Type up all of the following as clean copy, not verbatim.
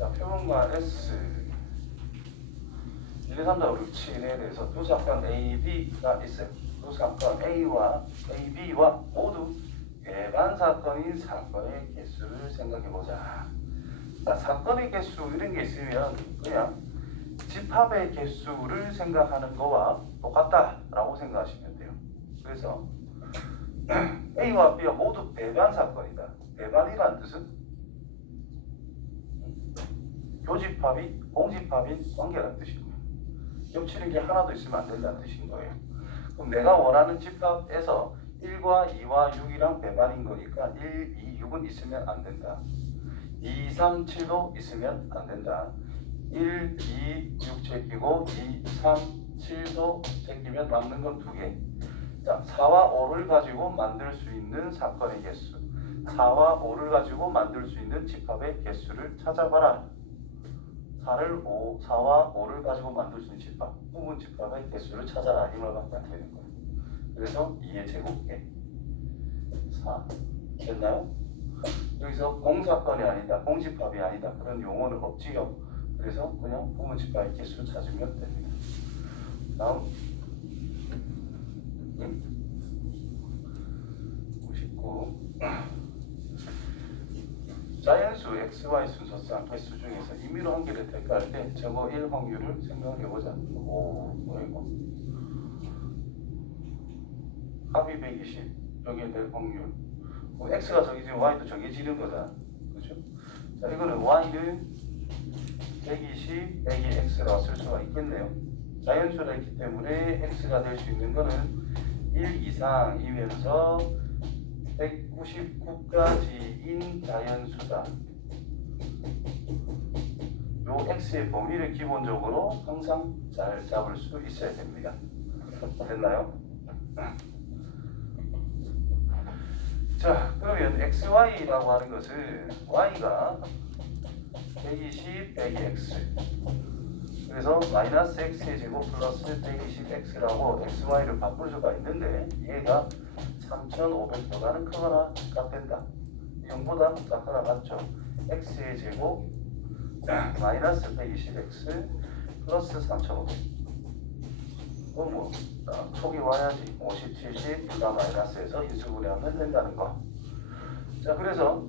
자, 표본과 S 1, 2, 3, 4, 5, 6, 7에 대해서 두 사건 A, B가 있어요. 두 사건 A와 A, B와 모두 배반 사건인 사건의 개수를 생각해보자. 자, 사건의 개수 이런 게 있으면 그냥 집합의 개수를 생각하는 거와 똑같다라고 생각하시면 돼요. 그래서 A와 B가 모두 배반 사건이다. 배반이란 뜻은 교집합이 공집합인 관계라는 뜻이고요. 겹치는 게 하나도 있으면 안 된다는 뜻인 거예요. 그럼 내가 원하는 집합에서 1과 2와 6이랑 배반인 거니까 1, 2, 6은 있으면 안 된다. 2, 3, 7도 있으면 안 된다. 1, 2, 6 제끼고 2, 3, 7도 제끼면 남는 건 2개. 자, 4와 5를 가지고 만들 수 있는 사건의 개수, 4와 5를 가지고 만들 수 있는 집합의 개수를 찾아봐라. 4와 5를 가지고 만들 수 있는 집합, 부분 집합의 개수를 찾아라. 이 말밖에 안 되는 거예요. 그래서 2의 제곱계 4 됐나요? 여기서 공사건이 아니다, 공집합이 아니다 그런 용어는 없지요. 그래서 그냥 부분 집합의 개수 찾으면 됩니다. 다음 59 자연수 XY 순서상 개수 중에서 임의로 한 개를 택할 때 저거 1 확률을 생각해보자. 오, 뭐야 이거? 합이 120 여기에 될 확률. 그럼 X가 정해지면 Y도 정해지는 거다. 그죠? 자, 이거는 Y는 120 빼기 X라고 쓸 수가 있겠네요. 자연수라 했기 때문에 X가 될 수 있는 거는 1 이상이면서 199까지인 자연수다. 요 X의 범위를 기본적으로 항상 잘 잡을 수 있어야 됩니다. 됐나요? 자, 그러면 XY라고 하는 것은 Y가 120 빼기 X, 그래서 마이너스 X의 제곱 플러스 120X라고 XY를 바꿀 수가 있는데 얘가 3500보다는 크거나 같된다. 0보다 작거나 같죠. X의 제곱 마이너스 120X 플러스 3500. 그럼 뭐 촉이 와야지. 50, 70 부가 마이너스에서 인수분해하면 된다는 거. 자, 그래서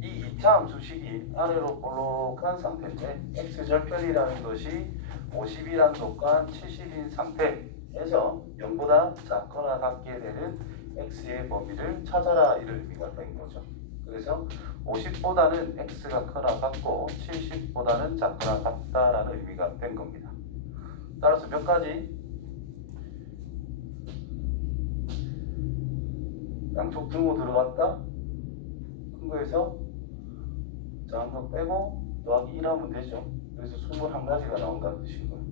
이 2차 함수식이 아래로 볼록한 상태인데 x절편이라는 것이 50이란 값과 70인 상태에서 0보다 작거나 같게 되는 x의 범위를 찾아라 이런 의미가 된 거죠. 그래서 50보다는 x가 크거나 같고 70보다는 작거나 같다라는 의미가 된 겁니다. 따라서 몇 가지? 양쪽 등호 들어갔다? 큰 거에서 작은 거 빼고 더하기 1 하면 되죠. 그래서 21가지가 나온다는 뜻인 거예요.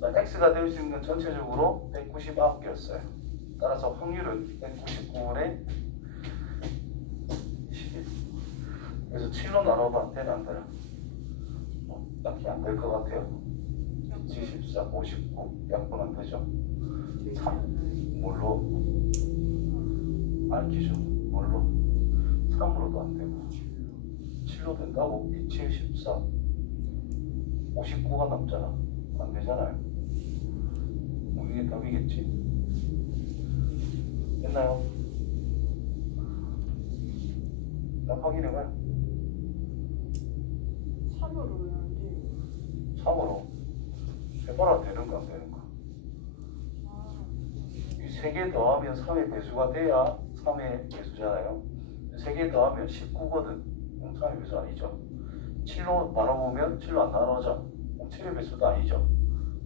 자, x가 될 수 있는 건 전체적으로 199개였어요. 따라서 확률은 199분의 21. 그래서 7로 나눠봐. 되나 안 되나? 딱히 안 될 것 같아요. 74, 59 약분 안 되죠? 3 뭘로? 알기죠. 뭘로? 3으로도 안 되고 7로 된다고? 2, 7, 14 59가 남잖아. 안 되잖아요. 이게 답이겠지? 됐나요? 나 확인해봐요. 3으로 왜 안 돼요? 3으로 해봐라. 되는가 안 되는가. 이 3개 더하면 3의 배수가 돼야 3의 배수잖아요. 3개 더하면 19거든. 3의 배수 아니죠. 7로 나눠보면 7로 안 나눠져. 7의 배수도 아니죠.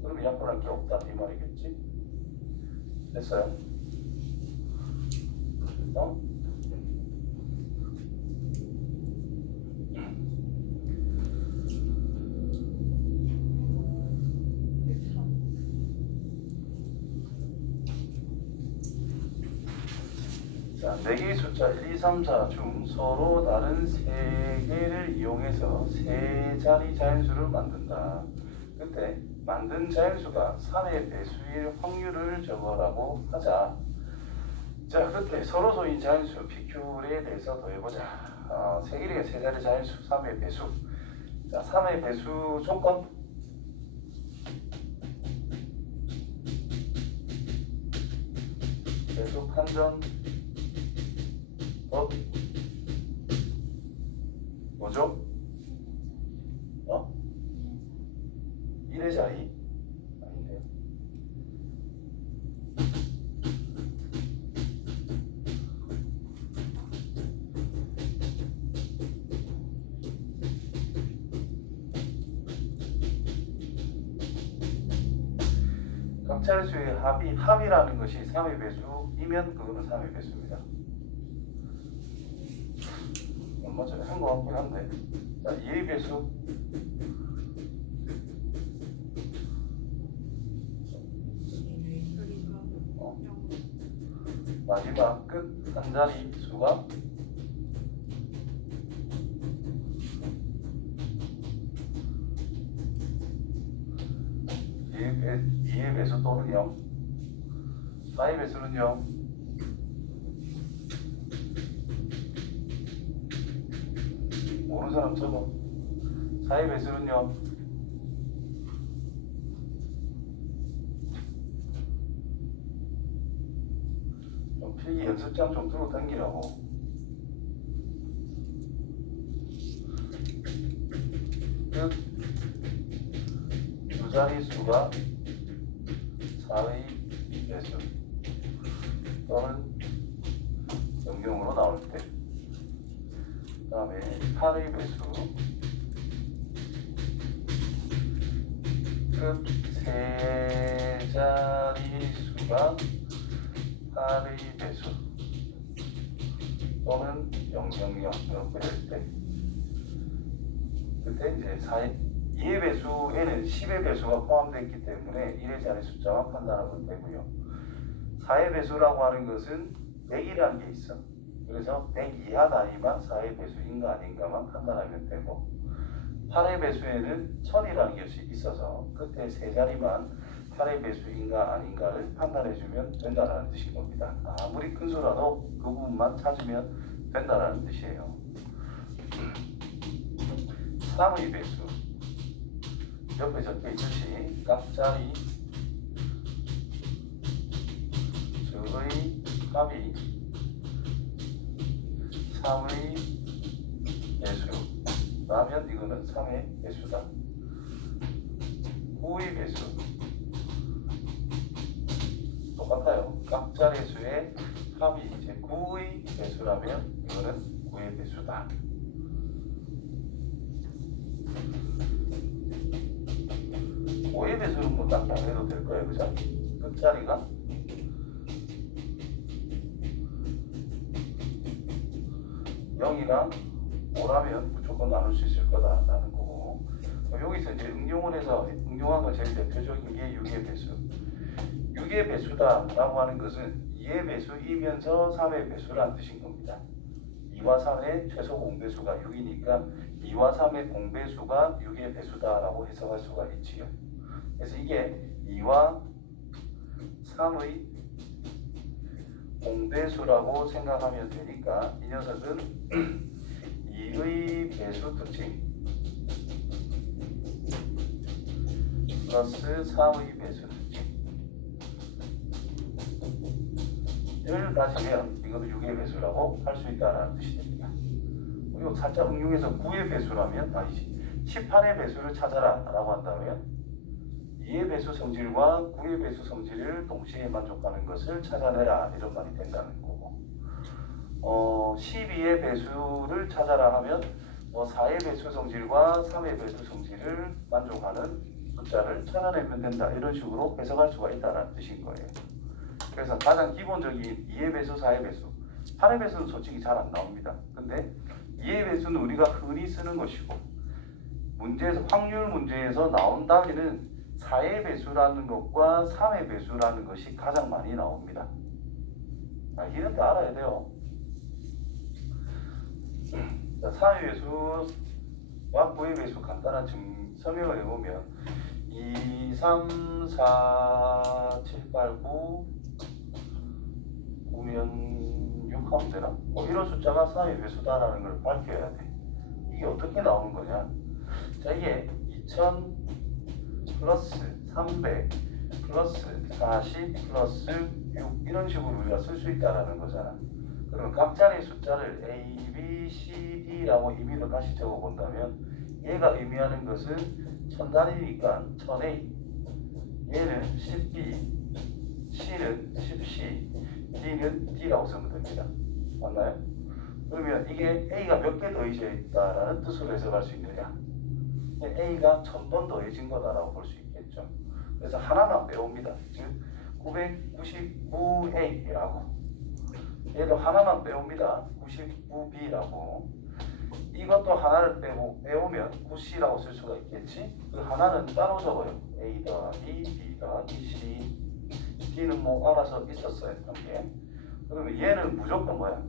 그러면 약분할 게 없다 이 말이겠지. 됐어요? 어? 자, 4개의 숫자 1, 2, 3, 4 중 서로 다른 3개를 이용해서 3자리 자연수를 만든다. 그때 만든 자연수가 3의 배수일 확률을 적어라고 하자. 자, 그때 서로 소인 자연수 PQ에 대해서 더해보자. 3개의 3자리 자연수 3의 배수. 자, 3의 배수 조건. 배수 판정 법 뭐죠? 1의 자리 아닌데요. 각 자릿수의 합이라는 것이 3의 배수이면 그거는 3의 배수입니다. 얼마 전에 한 것 같긴 한데. 자, 2의 배수. 마지막 끝 한 자리 수가 2의 배수 또는 0. 4의 배수는 0. 모르는 사람 적어. 4의 배수는 0. 좀 필기 연습장 좀 들고 당기라고. 두 자릿수가 4의 배수 또는 영경으로 나올 때, 그 다음에 8의 배수 끝 세 자릿수가 8의 배수 또는 000 이렇게 될 때, 그때 이제 2의 배수에는 10의 배수가 포함되어 있기 때문에 1의 자리 숫자만 판단하면 되고요. 4의 배수라고 하는 것은 100이라는 게 있어. 그래서 100 이하 단위만 4의 배수인가 아닌가만 판단하면 되고, 8의 배수에는 1000이라는 것이 있어서 끝에 세 자리만 8의 배수인가 아닌가를 판단해주면 된다는 뜻인 겁니다. 아무리 큰 수라도 그 부분만 찾으면 된다는 뜻이에요. 3의 배수 옆에 적혀있듯이 깍자리 수의 합이 3의 배수라면 이거는 3의 배수다. 9의 배수 똑같아요. 깍자리 수의 합이 이제 9의 배수라면 이거는 9의 배수다. 5의 배수는 뭐 딱히 안 해도 될 거예요, 그죠? 끝자리가 0이랑 5라면 무조건 나눌 수 있을 거다라는 거고, 여기서 이제 응용한 건 제일 대표적인 게 6의 배수. 6의 배수다라고 하는 것은 2의 배수이면서 3의 배수라는 뜻인 겁니다. 2와 3의 최소 공배수가 6이니까 2와 3의 공배수가 6의 배수다라고 해석할 수가 있지요. 그래서 이게 2와 3의 공배수라고 생각하면 되니까 이 녀석은 2의 배수 특징 플러스 3의 배수 특징을 가지면 이것도 6의 배수라고 할 수 있다는 뜻이 됩니다. 이거 살짝 응용해서 9의 배수라면 아니지 18의 배수를 찾아라 라고 한다면 2의 배수 성질과 9의 배수 성질을 동시에 만족하는 것을 찾아내라 이런 말이 된다는 거고, 12의 배수를 찾아라 하면 4의 배수 성질과 3의 배수 성질을 만족하는 숫자를 찾아내면 된다 이런 식으로 해석할 수가 있다는 뜻인 거예요. 그래서 가장 기본적인 2의 배수, 4의 배수, 8의 배수는 솔직히 잘 안 나옵니다. 근데 2의 배수는 우리가 흔히 쓰는 것이고, 문제에서 확률 문제에서 나온 단위는 4의 배수라는 것과 3의 배수라는 것이 가장 많이 나옵니다. 이런 거 알아야 돼요. 자, 3의 배수와 9의 배수 간단한 설명을 해보면 2, 3, 4, 7, 8, 9 9면 6 하면 되나? 이런 숫자가 3의 배수다라는 걸 밝혀야 돼. 이게 어떻게 나오는 거냐? 자, 이게 2000 플러스 300 플러스 40 플러스 6 이런 식으로 우리가 쓸 수 있다라는 거잖아. 그러면 각자의 숫자를 A, B, C, D라고 임의로 다시 적어본다면 얘가 의미하는 것은 1000단위니까 1000A, 얘는 10B, C는 10C, D는 D라고 쓰면 됩니다. 맞나요? 그러면 이게 A가 몇 개 더해져 있다라는 뜻으로 해석할 수 있느냐? A가 1000번 더해진 거다라고 볼 수 있겠죠. 그래서 하나만 빼옵니다. 즉 999A라고. 얘도 하나만 빼옵니다. 99B라고. 이것도 하나를 빼오면 9C라고 쓸 수가 있겠지. 그 하나는 따로 적어요. A 더하기 B 더하기 C. D는 뭐 알아서 있었어요. 이렇게. 그러면 얘는 무조건 뭐야?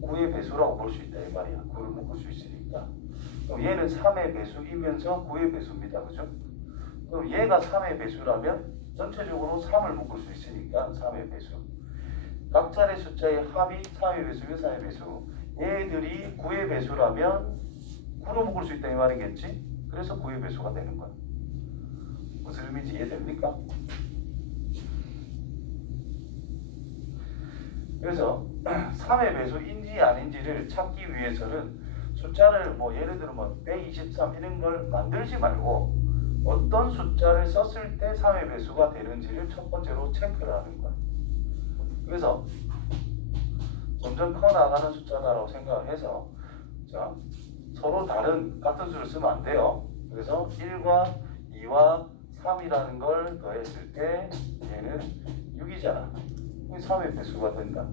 9의 배수라고 볼 수 있다 이 말이야. 9를 묶을 수 있으니까. 그럼 얘는 3의 배수이면서 9의 배수입니다. 그죠? 그럼 얘가 3의 배수라면 전체적으로 3을 묶을 수 있으니까 3의 배수. 각자의 숫자의 합이 3의 배수면 3의 배수. 얘들이 9의 배수라면 9로 묶을 수 있다 이 말이겠지? 그래서 9의 배수가 되는 거야. 무슨 의미인지 이해됩니까? 그래서 3의 배수인지 아닌지를 찾기 위해서는 숫자를 뭐 예를 들어 뭐 123 이런 걸 만들지 말고 어떤 숫자를 썼을 때 3의 배수가 되는지를 첫 번째로 체크를 하는 거야. 그래서 점점 커 나가는 숫자다라고 생각을 해서 자, 서로 다른 같은 수를 쓰면 안 돼요. 그래서 1과 2와 3이라는 걸 더했을 때 얘는 6이잖아. 3의 배수가 된다.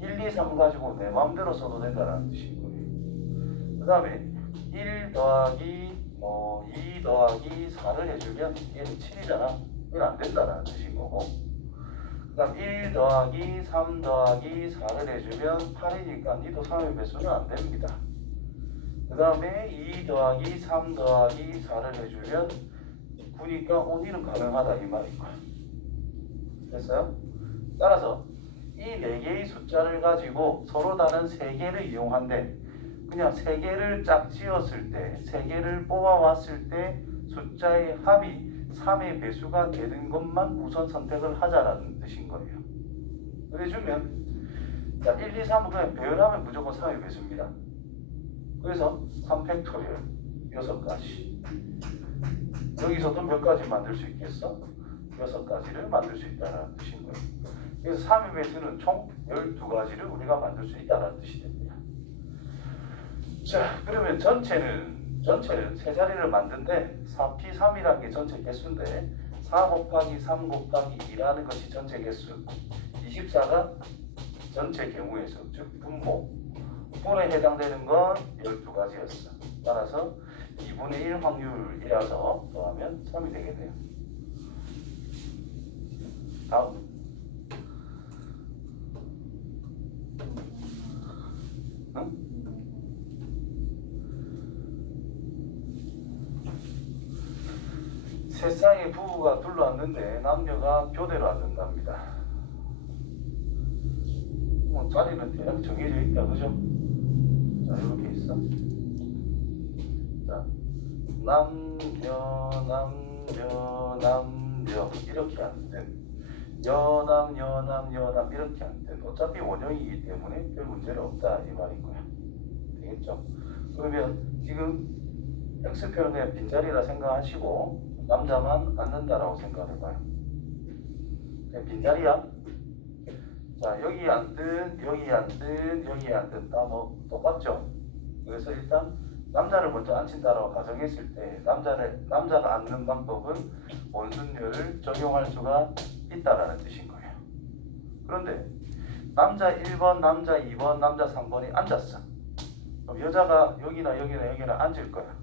1, 2, 3 가지고 내 마음대로 써도 된다는 뜻인 거예요. 그 다음에 1 더하기 2 더하기 4를 해주면 얘는 7이잖아. 이건 안 된다는 뜻인 거고. 그 다음 1 더하기 3 더하기 4를 해주면 8이니까 니도 3의 배수는 안 됩니다. 그 다음에 2 더하기 3 더하기 4를 해주면 9니까 오니는 가능하다 이 말인 거야. 됐어요? 따라서 이 4개의 숫자를 가지고 서로 다른 3개를 이용한데 그냥 3개를 짝 지었을 때 3개를 뽑아왔을 때 숫자의 합이 3의 배수가 되는 것만 우선 선택을 하자라는 뜻인 거예요. 그래주면 자 1, 2, 3은 그냥 배열하면 무조건 3의 배수입니다. 그래서 3팩토리얼 6가지. 여기서도 몇 가지 만들 수 있겠어? 6가지를 만들 수 있다는 뜻인 거예요. 그래서 3의 배수는 총 12가지를 우리가 만들 수 있다는 뜻이 됩니다. 자, 그러면 전체는 세 자리를 만든데 4P3이라는 게 전체 개수인데 4 곱하기 3 곱하기 2라는 것이 전체 개수 24가 전체 경우에서 즉 분모 분에 해당되는 건 12가지였어. 따라서 2분의 1 확률이라서 더하면 3이 되겠네요. 다음 세상에 부부가 둘러앉는데 남녀가 교대로 앉는답니다. 뭐 자리는 대략 정해져 있다, 그죠? 자, 이렇게 있어. 자, 남녀 이렇게 앉든 여남 이렇게 앉든 어차피 원형이기 때문에 별 문제는 없다 이 말인 거야. 되겠죠? 그러면 지금 X표는 그냥 빈자리라 생각하시고 남자만 앉는다라고 생각해봐요. 그냥 빈자리야. 자, 여기 앉든 다 뭐 똑같죠? 그래서 일단 남자를 먼저 앉힌다라고 가정했을 때 남자가 앉는 방법은 원순율을 적용할 수가 있다라는 뜻인 거예요. 그런데 남자 1번, 남자 2번, 남자 3번이 앉았어. 그럼 여자가 여기나 앉을 거야.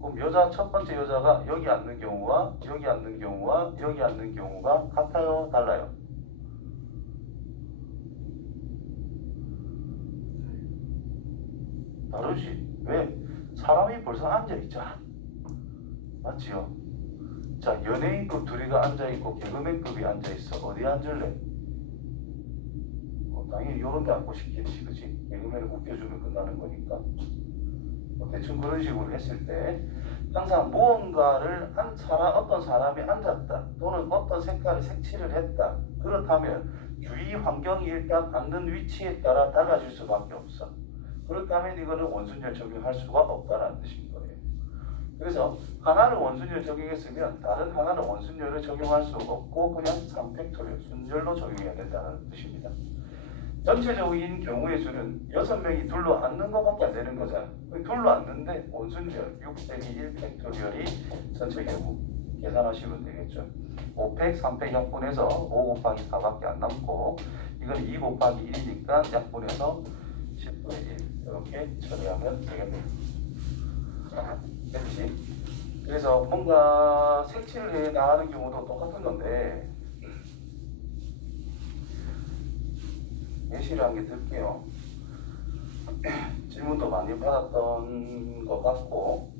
그럼 첫 번째 여자가 여기 앉는 경우와 여기 앉는 경우가 같아요? 달라요? 다르지. 왜? 사람이 벌써 앉아있잖아. 맞지요? 자, 연예인급 둘이가 앉아있고 개그맨급이 앉아있어. 어디 앉을래? 당연히 요런 데 앉고 싶겠지. 그치? 개그맨을 웃겨주면 끝나는 거니까. 뭐 대충 그런 식으로 했을 때 항상 무언가를 어떤 사람이 앉았다 또는 어떤 색깔을 색칠을 했다. 그렇다면 주위 환경이 일단 앉는 위치에 따라 달라질 수밖에 없어. 그렇다면 이거는 원순열 적용할 수가 없다는 뜻인 거예요. 그래서 하나를 원순열 적용했으면 다른 하나는 원순열을 적용할 수 없고 그냥 3팩토리얼 순열로 적용해야 된다는 뜻입니다. 전체적인 경우의 수는 6명이 둘러 앉는 것밖에 안 되는 거잖아. 둘러 앉는데 원순열 6 빼기 1팩토리얼이 전체 경우 계산하시면 되겠죠. 5팩, 3팩 약분해서 5 곱하기 4밖에 안 남고 이건 2 곱하기 1이니까 약분해서 10분의 1 이렇게 처리하면 되겠네요. 됐지? 그래서 뭔가 색칠을 해 나가는 경우도 똑같은 건데 예시를 한 개 들게요. 질문도 많이 받았던 것 같고,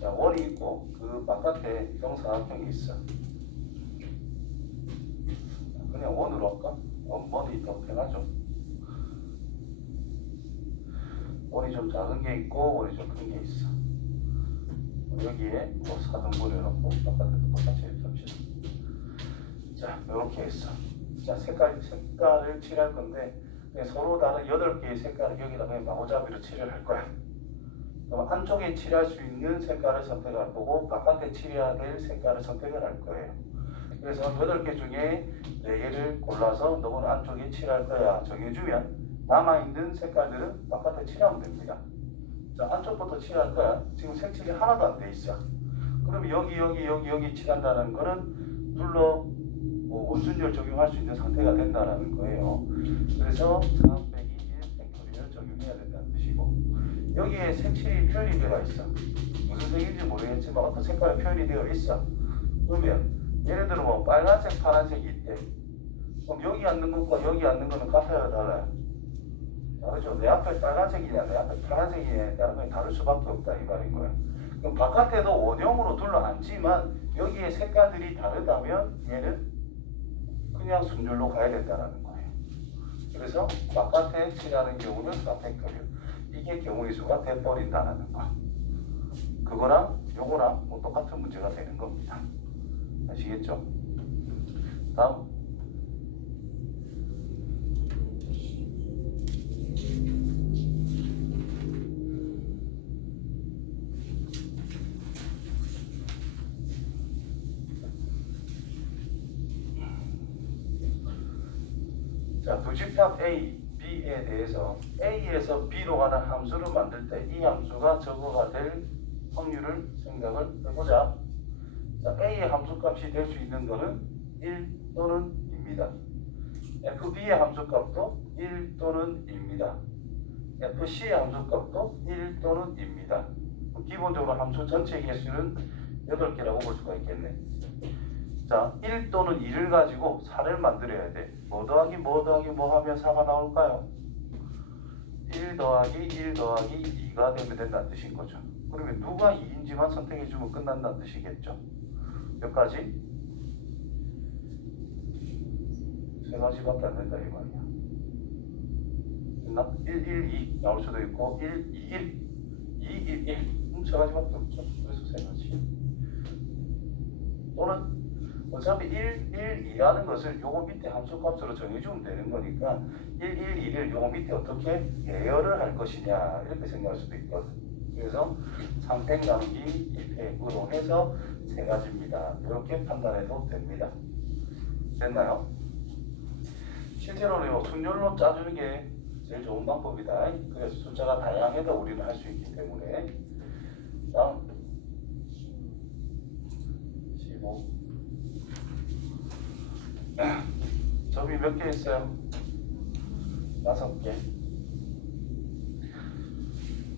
자, 원이 있고 그 바깥에 이동사각형이 있어. 그냥 원으로 할까? 원이 더 편하죠. 원이 좀 작은 게 있고 원이 좀 큰 게 있어. 여기에 뭐 4등분 해놓고 바깥에도 똑같이 해봅시다. 자, 이렇게 했어. 자, 색깔을 칠할 건데 서로 다른 8개의 색깔을 여기다 그냥 마구잡이로 칠을 할 거야. 그럼 안쪽에 칠할 수 있는 색깔을 선택할 거고 바깥에 칠해야 될 색깔을 선택을 할 거예요. 그래서 8개 중에 4개를 골라서 너는 안쪽에 칠할 거야 정해주면 남아있는 색깔들은 바깥에 칠하면 됩니다. 자, 안쪽부터 칠할 거야. 지금 색칠이 하나도 안 돼 있어. 그럼 여기 칠한다는 거는 눌러 원순열 적용할 수 있는 상태가 된다는 거예요. 그래서 4 빼기 1 팩토리얼 적용해야 된다는 뜻이고 여기에 색칠이 표현이 되어 있어. 무슨 색인지 모르겠지만 어떤 색깔이 표현이 되어 있어. 그러면 예를 들어 뭐 빨간색, 파란색이 있대. 그럼 여기 앉는 것과 여기 앉는 거는 같아요, 달라요? 다르죠. 내 앞에 빨간색이냐 내 앞에 파란색이냐 따르면 다를 수밖에 없다 이 말인 거야. 그럼 바깥에도 원형으로 둘러 앉지만 여기에 색깔들이 다르다면 얘는 그냥 순열로 가야 된다는 거예요. 그래서 바깥에 칠하는 경우는 4팩토리얼. 이게 경우의 수가 돼버린다는 거. 그거랑 요거랑 뭐 똑같은 문제가 되는 겁니다. 아시겠죠? 다음. 자, 부집합 A, B에 대해서 A에서 B로 가는 함수를 만들 때 이 함수가 저거가 될 확률을 생각을 해보자. 자, A의 함수값이 될 수 있는 거는 1 또는 2입니다. FB의 함수값도 1 또는 2입니다. FC의 함수값도 1 또는 2입니다. 기본적으로 함수 전체 개수는 8개라고 볼 수가 있겠네. 자, 1 또는 2를 가지고 4를 만들어야 돼. 뭐 더하기 뭐 하면 4가 나올까요? 1 더하기 1 더하기 2가 되면 된다는 뜻인 거죠. 그러면 누가 2인지만 선택해주면 끝난다는 뜻이겠죠. 몇 가지? 3가지밖에 안 된다 이 말이야. 됐나? 1, 1, 2 나올 수도 있고 1, 2, 1, 2, 1, 1 3가지밖에 없죠. 그래서 3가지. 또는 어차피 1, 1, 2라는 것을 요거 밑에 함수값으로 정해주면 되는 거니까 1, 1, 2를 요거 밑에 어떻게 배열을 할 것이냐 이렇게 생각할 수도 있거든. 그래서 3팩 나누기 1팩으로 해서 3가지입니다. 이렇게 판단해도 됩니다. 됐나요? 실제로는 순열로 짜주는 게 제일 좋은 방법이다. 그래서 숫자가 다양해도 우리는 할 수 있기 때문에. 다음 15 점이 몇 개 있어요? 5개.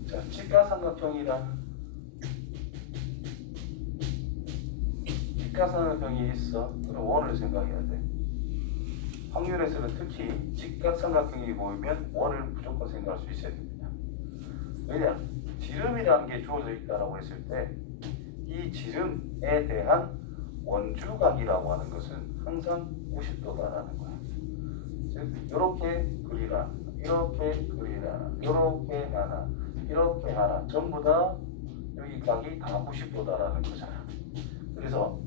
자, 직각삼각형이다. 직각삼각형이 있어. 그럼 원을 생각해야 돼. 확률에서는 특히 직각삼각형이 보이면 원을 무조건 생각할 수 있어야 됩니다. 왜냐? 지름이라는 게 주어져 있다고 했을 때 이 지름에 대한 원주각이라고 하는 것은 항상 90도다라는 거야. 즉 이렇게 그리나 이렇게 그리나 이렇게 하나 이렇게 하나 전부 다 여기 각이 다 90도다라는 거잖아. 그래서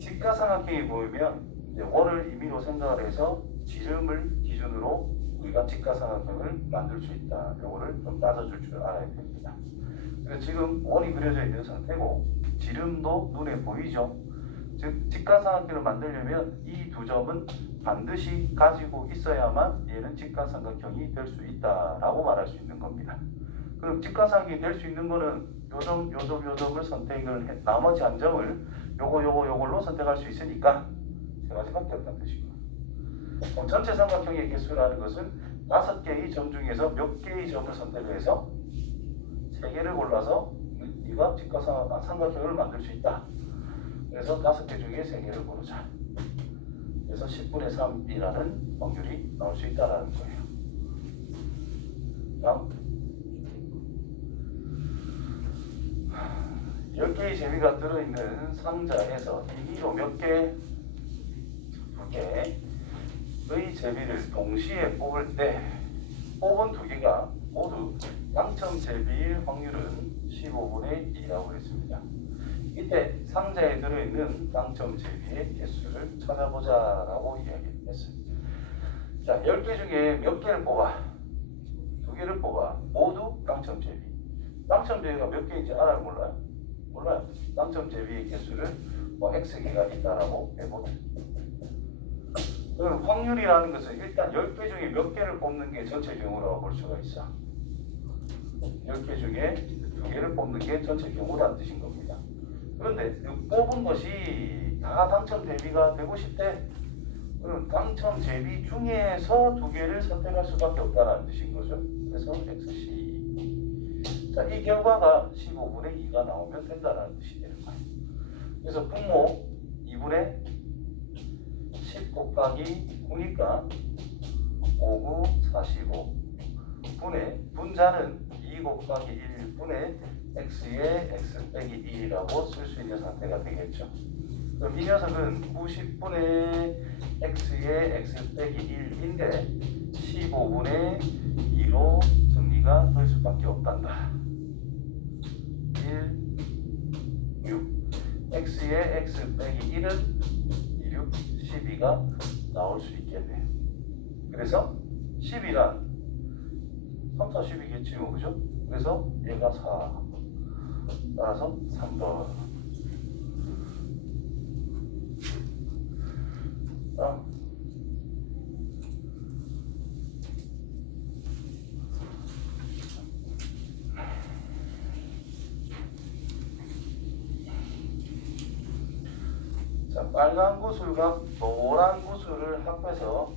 직가삼각형이 보이면 이제 원을 임의로 생각을 해서 지름을 기준으로 우리가 직가삼각형을 만들 수 있다. 요거를 좀 따져줄 줄 알아야 됩니다. 그래서 지금 원이 그려져 있는 상태고 지름도 눈에 보이죠. 즉 직가삼각형을 만들려면 이 두 점은 반드시 가지고 있어야만 얘는 직가삼각형이 될 수 있다라고 말할 수 있는 겁니다. 그럼 직가삼각형이 될 수 있는 거는 요점, 요점, 요점을 선택을 해 나머지 한 점을 요걸로 선택할 수 있으니까 세 가지밖에 없다는 뜻이고. 그럼 전체 삼각형의 개수라는 것은 5개의 점 중에서 몇 개의 점을 선택을 해서 3개를 골라서 네가 직가삼각형을 만들 수 있다. 그래서 5개 중에 3개를 고르자. 그래서 10분의 3이라는 확률이 나올 수 있다는 거예요. 다음 10개의 제비가 들어있는 상자에서 임의로 몇 개, 2개의 제비를 동시에 뽑을 때 뽑은 2개가 모두 당첨 제비일 확률은 15분의 2라고 했습니다. 이때 상자에 들어있는 당첨 제비의 개수를 찾아보자 라고 이야기했어요. 자, 10개 중에 몇 개를 뽑아? 2개를 뽑아. 모두 당첨 제비. 당첨 제비가 몇 개인지 알아요? 몰라요? 몰라요. 당첨 제비의 개수를 뭐 X개가 있다라고 해보자. 그럼 확률이라는 것은 일단 10개 중에 몇 개를 뽑는 게 전체 경우라고 볼 수가 있어. 10개 중에 2개를 뽑는 게 전체 경우라는 뜻인 겁니다. 그런데 뽑은 것이 다 당첨 대비가 되고 싶대. 그럼 당첨 대비 중에서 2개를 선택할 수밖에 없다는 뜻인 거죠. 그래서 XC. 자, 이 결과가 15분의 2가 나오면 된다는 뜻이 되는 거예요. 그래서 분모 2분의 10 곱하기 9니까 5, 9, 45 분의 분자는 2 곱하기 1 분의 x의 x 빼기 2라고 쓸 수 있는 상태가 되겠죠. 그럼 이 녀석은 90분의 x의 x 빼기 1인데 15분의 2로 정리가 될 수밖에 없단다. 1, 6 x의 x 빼기 1은 6, 12가 나올 수 있겠네요. 그래서 10이란 3, 4, 10이겠지 뭐, 그죠? 그래서 얘가 4. 따라서 3번. 자, 빨간 구슬과 노란 구슬을 합해서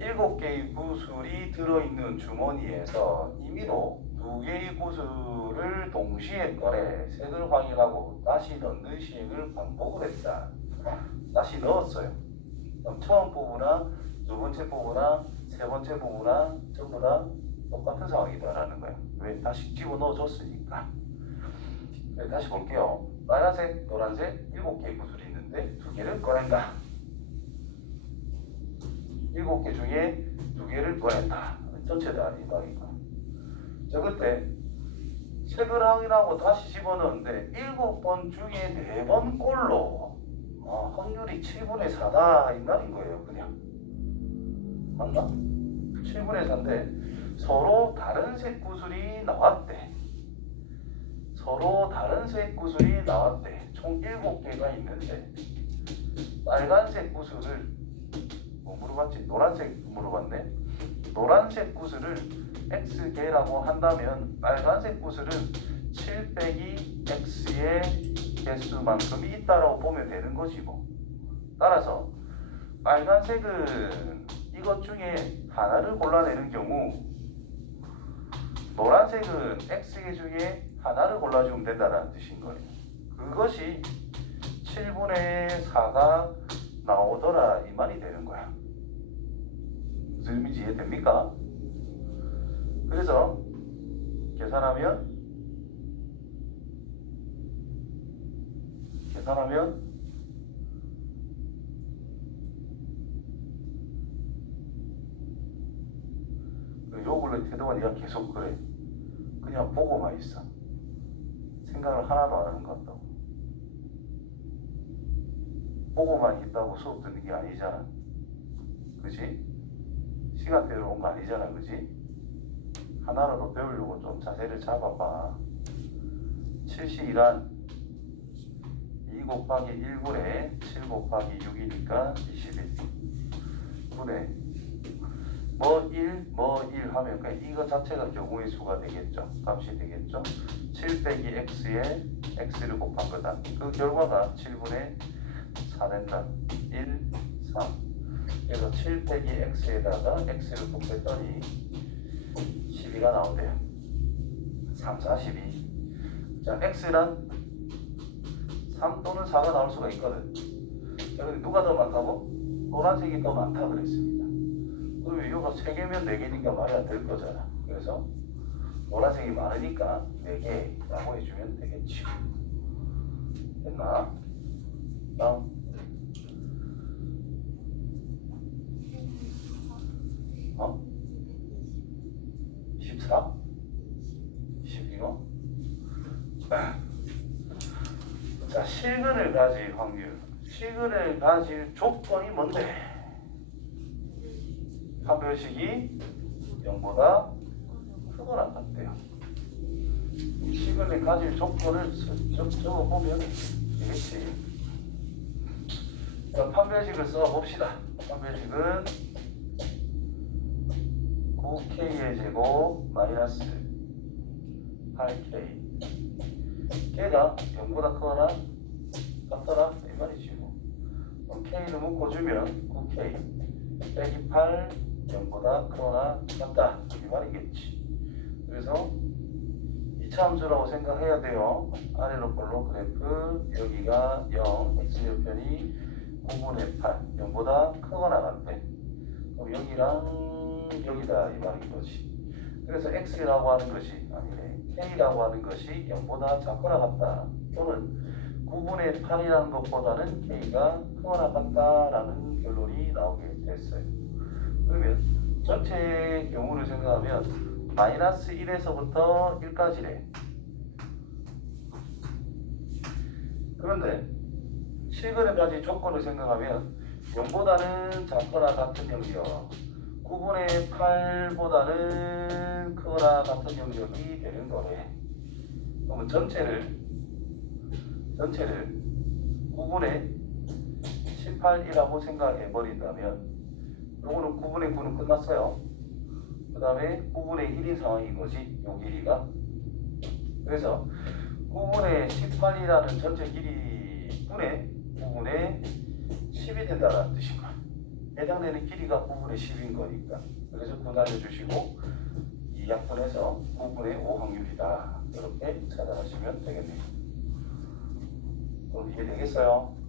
7개의 구슬이 들어있는 주머니에서 임의로 2개의 구슬을 동시에 꺼내 색을 확인하고 다시 넣는 시행을 반복을 했다. 다시 넣었어요. 그럼 처음 뽑으나 두 번째 뽑으나 세 번째 뽑으나 전부 다 똑같은 상황이다라는 거예요. 왜? 다시 집어넣어 줬으니까. 네, 다시 볼게요. 빨간색, 노란색 7개의 구슬이 있는데 2개를 꺼낸다. 7개 중에 2개를 꺼낸다. 전체다 이 말이고. 자, 그때 색을 확인하고 다시 집어넣었는데 7번 중에 4번 꼴로 확률이 7분의 4다 이 말인 거예요. 그냥 맞나? 7분의 4인데 서로 다른 색 구슬이 나왔대. 서로 다른 색 구슬이 나왔대. 총 7개가 있는데 빨간색 구슬을 뭐 물어봤지? 노란색 물어봤네. 노란색 구슬을 X개라고 한다면 빨간색 구슬은 7 빼기 X의 개수만큼이 있다라고 보면 되는 거지 뭐. 따라서 빨간색은 이것 중에 하나를 골라내는 경우 노란색은 X개 중에 하나를 골라주면 된다는 뜻인 거예요. 그것이 7분의 4가 나오더라 이 말이 되는 거야. 무슨 의미인지 이해됩니까? 그래서 계산하면 네가 계속 그래. 그냥 보고만 있어. 생각을 하나도 안 하는 것 같다고. 보고만 있다고 수업 듣는 게 아니잖아. 그지? 시간대로 온 거 아니잖아. 그지? 하나라도 배우려고 좀 자세를 잡아봐. 72란 2 곱하기 1분의 7 곱하기 6이니까 21 분의 뭐 1 하면 그러니까 이거 자체가 경우의 수가 되겠죠. 값이 되겠죠. 7 빼기 x에 x를 곱한 거다. 그 결과가 7분의 4 된다. 1, 3. 그래서 7 빼기 x에다가 x를 곱했더니 12가 나온대요. 3, 4, 12. 자, x란 3 또는 4가 나올 수가 있거든. 여기 누가 더 많다고? 노란색이 더 많다 그랬습니다. 그러면 이거가 3개면 4개니까 말이 안 될 거잖아. 그래서 노란색이 많으니까 4개라고 해주면 되겠지. 됐나? 다음. 어? 14? 12로? 자, 실근을 가질 확률. 실근을 가질 조건이 뭔데? 판별식이 0보다 크거나 같대요. 실근을 가질 조건을 적어보면 되겠지. 자, 판별식을 써봅시다. 판별식은 9k의 제곱 마이너스 8k. 걔가 0보다 크거나 같더라 이 말이지 뭐. 그럼 k를 묶어주면 9k 빼기 8 0보다 크거나 같다 이 말이겠지. 그래서 이차함수라고 생각해야 돼요. 아래로 걸로 그래프 여기가 0 x절편이 9분의 8 0보다 크거나 같대. 그럼 여기랑 여기다 이 말인 거지. 그래서 x라고 하는 것이 아니래. k라고 하는 것이 0보다 작거나 같다. 또는 9분의 8이라는 것보다는 k가 크거나 같다라는 결론이 나오게 됐어요. 그러면 전체의 경우를 생각하면 마이너스 1에서부터 1까지래. 그런데 실근에까지 조건을 생각하면 0보다는 작거나 같은 영역, 9분의 8보다는 크거나 같은 영역이 되는 거래. 그러면 전체를 9분의 18이라고 생각해 버린다면 요거는 9분의 9는 끝났어요. 그 다음에 9분의 1인 상황인 거지, 요 길이가. 그래서 9분의 18이라는 전체 길이 분의 9분의 10이 된다는 뜻인 거야. 해당되는 길이가 9분의 10인 거니까. 그래서 9 날려주시고 이 약분해서 9분의 5 확률이다. 이렇게 찾아가시면 되겠네요. 그럼 이해되겠어요?